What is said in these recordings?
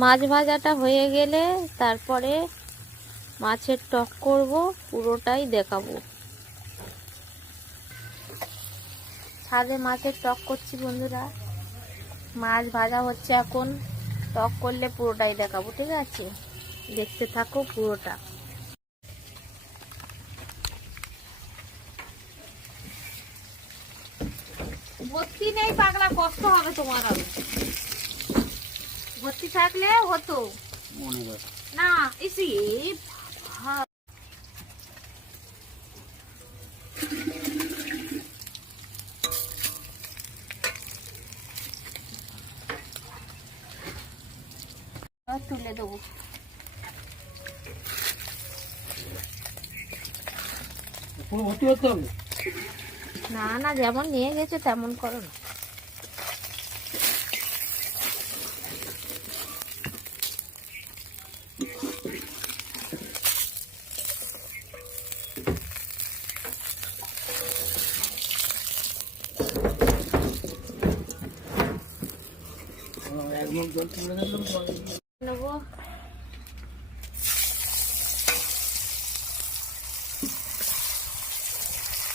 মাছ ভাজাটা হয়ে গেলে তারপরে মাছের টক করব, পুরোটাই দেখাবো। ছাদে মাছের টক করছি বন্ধুরা, মাছ ভাজা হচ্ছে এখন, টক করলে পুরোটাই দেখাবো, ঠিক আছে? দেখতে থাকো পুরোটা। ভর্তি নেই পাগলা, কষ্ট হবে তোমার। আরো ভর্তি থাকলে হতো না। ইসি তুলে দেবো। না না, যেমন নিয়ে গেছে তেমন করো না। নেবো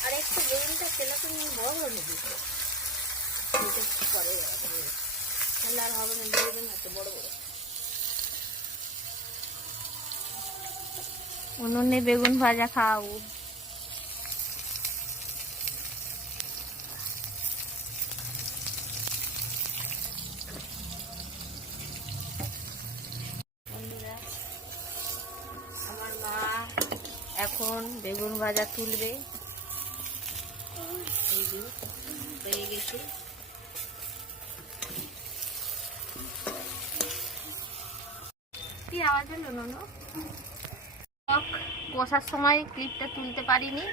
আর একটু বেগুনটা সেলাকে নিয়ে বড় বড় নেবি, পরে আর হবে না, বেগুন আছে বড় বড়। উনুনে বেগুন ভাজা খাও। আমার মা এখন বেগুন ভাজা তুলবে, হয়ে গেছে। কি আওয়াজ হলো নুনু? কষার সময় ক্লিপটা তুলতে পারিনি,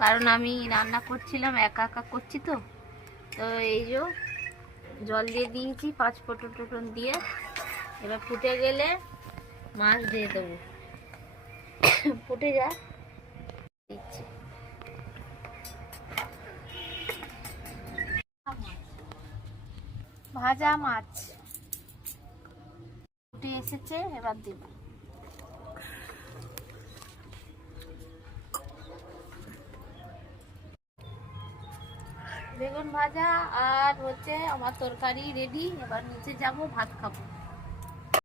কারণ আমি রান্না করছিলাম, একা একা করছি তো। তো এই যে জল দিয়ে দিয়েছি 5 ফোঁটন দিয়ে, এবার ফুটে গেলে মাছ দিয়ে দেবো। ফুটে যা দিচ্ছি। ভাজা মাছ ফুটে এসেছে, এবার দেব। বেগুন ভাজা আর হচ্ছে আমার তরকারি রেডি। এবার নিচে যাব, ভাত খাবো।